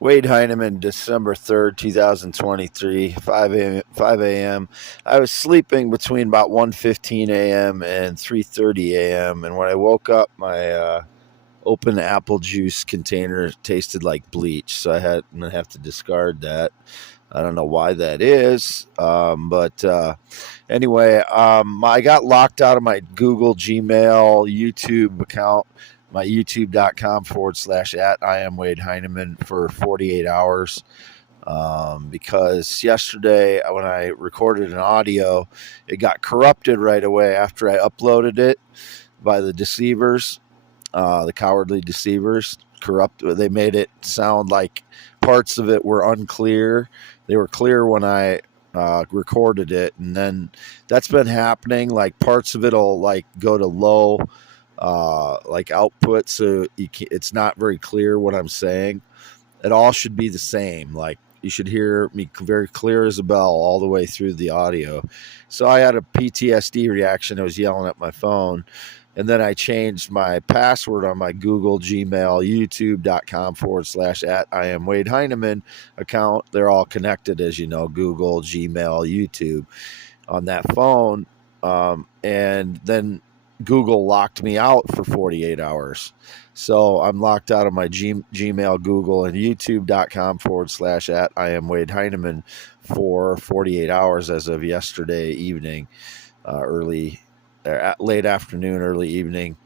Wade Heineman, December 3rd, 2023, 5 a.m. I was sleeping between about 1:15 a.m. and 3:30 a.m. And when I woke up, my open apple juice container tasted like bleach. So I'm going to have to discard that. I don't know why that is. But anyway, I got locked out of my Google, Gmail, YouTube account, my youtube.com/ at I am Wade Heineman for 48 hours. Because yesterday when I recorded an audio, it got corrupted right away after I uploaded it by the deceivers, the cowardly deceivers. They made it sound like parts of it were unclear. They were clear when I recorded it, and then that's been happening. Like parts of it'll like go to low like output, so it's not very clear what I'm saying. It all should be the same. Like you should hear me very clear as a bell all the way through the audio. So I had a PTSD reaction. I was yelling at my phone. And then I changed my password on my Google, Gmail, youtube.com/ at I am Wade Heineman account. They're all connected, as you know, Google, Gmail, YouTube on that phone. And then Google locked me out for 48 hours. So I'm locked out of my Gmail, Google, and youtube.com/ at I am Wade Heineman for 48 hours as of yesterday evening, late afternoon, early evening.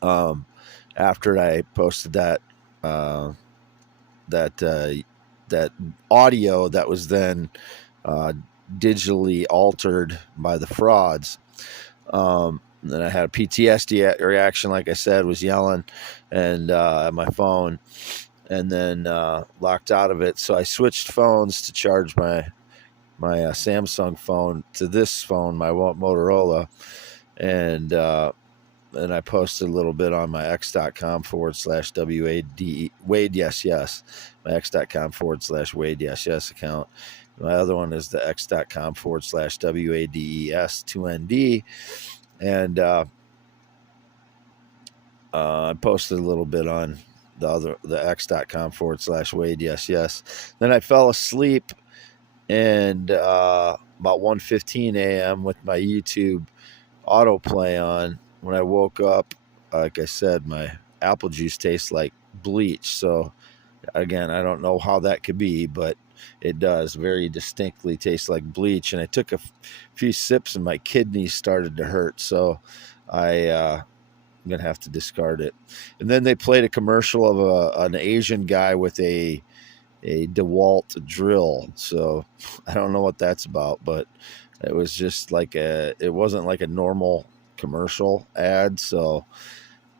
After I posted that audio that was then digitally altered by the frauds. Then I had a PTSD reaction, like I said, was yelling and at my phone, and then locked out of it. So I switched phones to charge my Samsung phone to this phone, my Motorola, and I posted a little bit on my x.com /WAD Wade yes, my x.com /Wade yes account. My other one is the x.com /WADES 2ND. And I posted a little bit on the x.com /Wade yes. Then I fell asleep, and about 1:15 a.m. with my YouTube autoplay on. When I woke up, like I said, my apple juice tastes like bleach. So again, I don't know how that could be, but it does very distinctly taste like bleach. And I took a few sips and my kidneys started to hurt. So I'm going to have to discard it. And then they played a commercial of an Asian guy with a DeWalt drill. So I don't know what that's about, but it was just like it wasn't like a normal commercial ad. So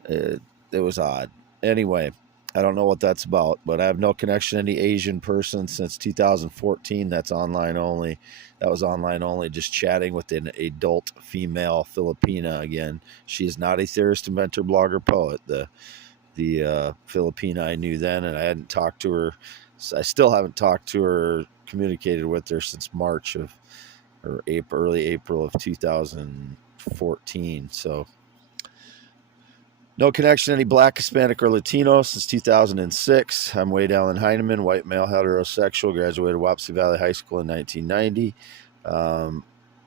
it was odd. Anyway, I don't know what that's about, but I have no connection to any Asian person since 2014. That's online only. That was online only, just chatting with an adult female Filipina again. She is not a theorist, inventor, blogger, poet. The Filipina I knew then, and I hadn't talked to her. I still haven't talked to her, communicated with her since March of or early April of 2014. So no connection to any Black, Hispanic, or Latino since 2006. I'm Wade Allen Heineman, white male, heterosexual, graduated Wapsie Valley High School in 1990.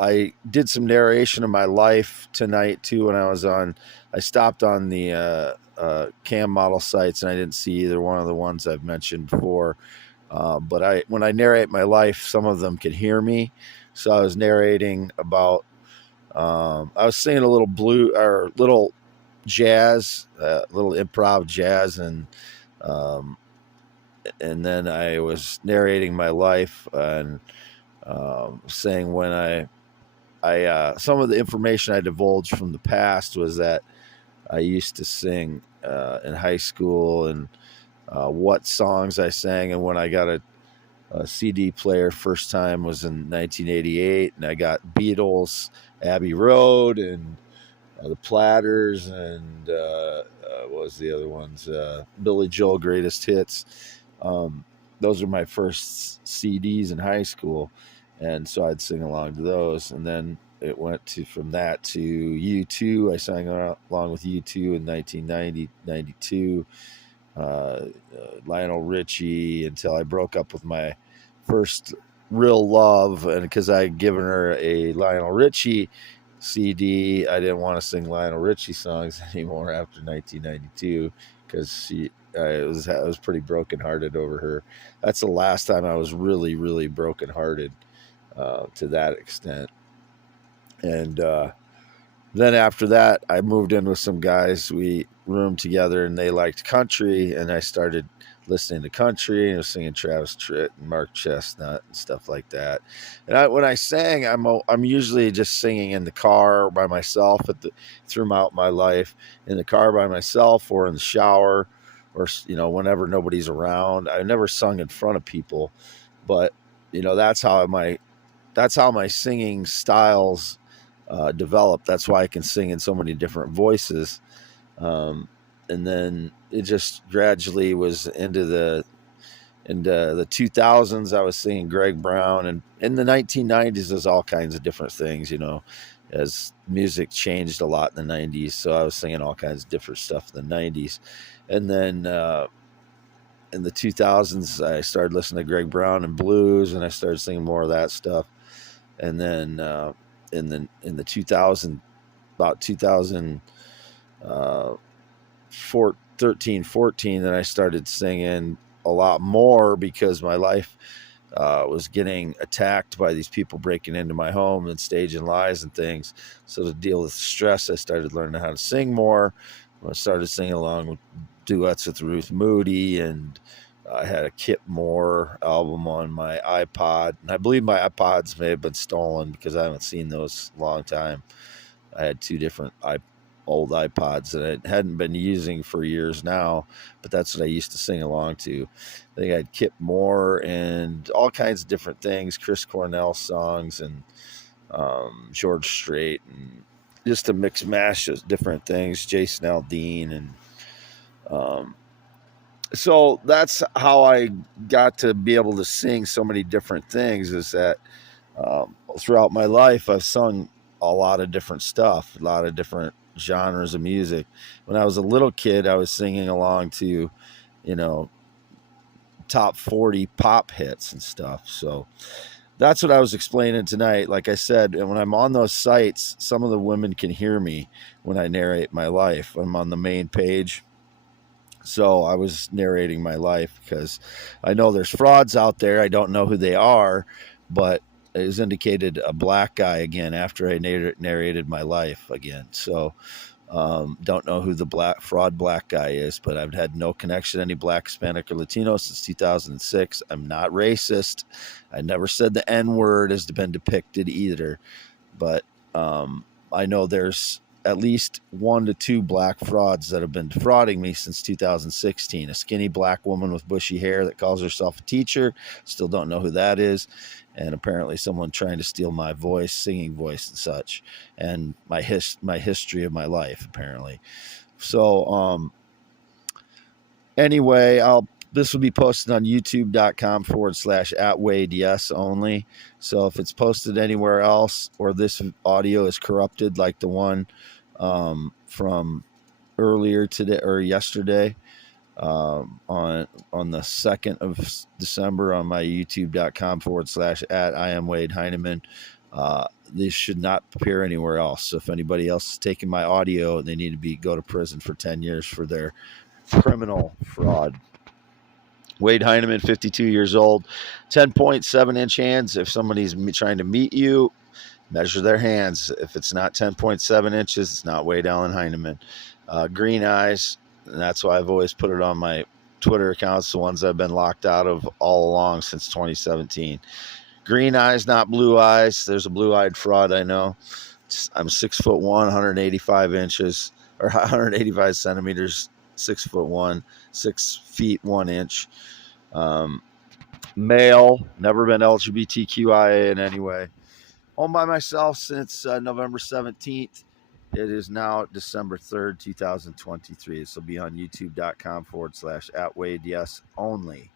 I did some narration of my life tonight, too, when I stopped on the cam model sites, and I didn't see either one of the ones I've mentioned before. But when I narrate my life, some of them can hear me. So I was narrating about, I was singing a little jazz, little improv jazz, and then I was narrating my life and saying when I some of the information I divulged from the past was that I used to sing in high school, and what songs I sang, and when I got a CD player first time was in 1988, and I got Beatles, Abbey Road, and the Platters, and what was the other ones? Billy Joel Greatest Hits. Those are my first CDs in high school, and so I'd sing along to those, and then it went from that to U2. I sang along with U2 in 1990, 92. Lionel Richie, until I broke up with my first real love. And because I had given her a Lionel Richie CD, I didn't want to sing Lionel Richie songs anymore after 1992 because I was pretty brokenhearted over her. That's the last time I was really, really brokenhearted to that extent. And then after that, I moved in with some guys. We roomed together, and they liked country, and I started listening to country and was singing Travis Tritt and Mark Chestnut and stuff like that. And when I sang, I'm usually just singing in the car by myself throughout my life, in the car by myself or in the shower, or whenever nobody's around. I never sung in front of people, but that's how my singing styles developed. That's why I can sing in so many different voices. And then it just gradually was into the 2000s. I was singing Greg Brown, and in the 1990s, there's all kinds of different things, as music changed a lot in the 90s. So I was singing all kinds of different stuff in the 90s. And then in the 2000s, I started listening to Greg Brown and blues, and I started singing more of that stuff. And then in the 2000, about 2013, 14, then I started singing a lot more because my life was getting attacked by these people breaking into my home and staging lies and things. So to deal with the stress, I started learning how to sing more. I started singing along with duets with Ruth Moody, and I had a Kip Moore album on my iPod, and I believe my iPods may have been stolen because I haven't seen those in a long time. I had two different old iPods that I hadn't been using for years now, but that's what I used to sing along to. I think I had Kip Moore and all kinds of different things, Chris Cornell songs and George Strait, and just a mix mash of different things, Jason Aldean, and so that's how I got to be able to sing so many different things, is that throughout my life, I've sung a lot of different stuff, a lot of different genres of music. When I was a little kid, I was singing along to, top 40 pop hits and stuff. So that's what I was explaining tonight. Like I said, when I'm on those sites, some of the women can hear me when I narrate my life. I'm on the main page. So I was narrating my life because I know there's frauds out there. I don't know who they are, but it was indicated a black guy again after I narrated my life again. So don't know who the fraud black guy is, but I've had no connection to any black, Hispanic, or Latino since 2006. I'm not racist. I never said the N-word has been depicted either, but I know there's at least 1 to 2 black frauds that have been defrauding me since 2016. A skinny black woman with bushy hair that calls herself a teacher. Still don't know who that is. And apparently someone trying to steal my voice, singing voice and such, and my history of my life, apparently. So anyway, this will be posted on youtube.com/@WadeYes only. So if it's posted anywhere else, or this audio is corrupted like the one from earlier today or yesterday, on the 2nd of December on my youtube.com/@IamWadeHeineman, these should not appear anywhere else. So if anybody else is taking my audio, they need to go to prison for 10 years for their criminal fraud. Wade Heineman, 52 years old, 10.7-inch hands. If somebody's trying to meet you, measure their hands. If it's not 10.7 inches, it's not Wade Allen Heineman. Green eyes, and that's why I've always put it on my Twitter accounts, the ones I've been locked out of all along since 2017. Green eyes, not blue eyes. There's a blue-eyed fraud, I know. I'm 6'1", 185 inches, or 185 centimeters, 6'1", 6 feet 1 inch. Male, never been LGBTQIA in any way. Home by myself since November 17th. It is now December 3rd, 2023. This will be on youtube.com/@WadeYes only.